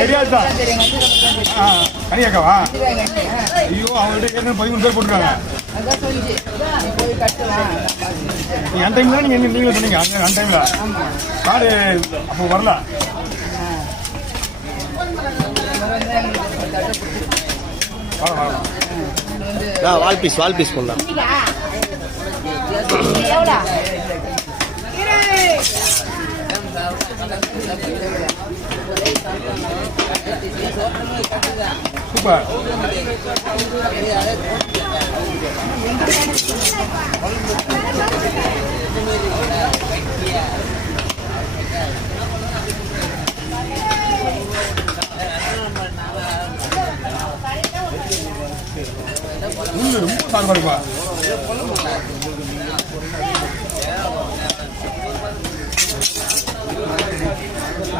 தெரியாதுதான். கனியாக்காவா? ஐயோ, அவங்ககிட்ட ஏற்கனவே 13 பேர் போட்டுருக்காங்க. என் டைம் தான் நீங்களும் சொன்னீங்க. அந்த டைம்ல கார்டு அப்போ வரல. வால் பீஸ் பண்ணலாம். சூப்பர். ரொம்ப சார்பா இருப்பா.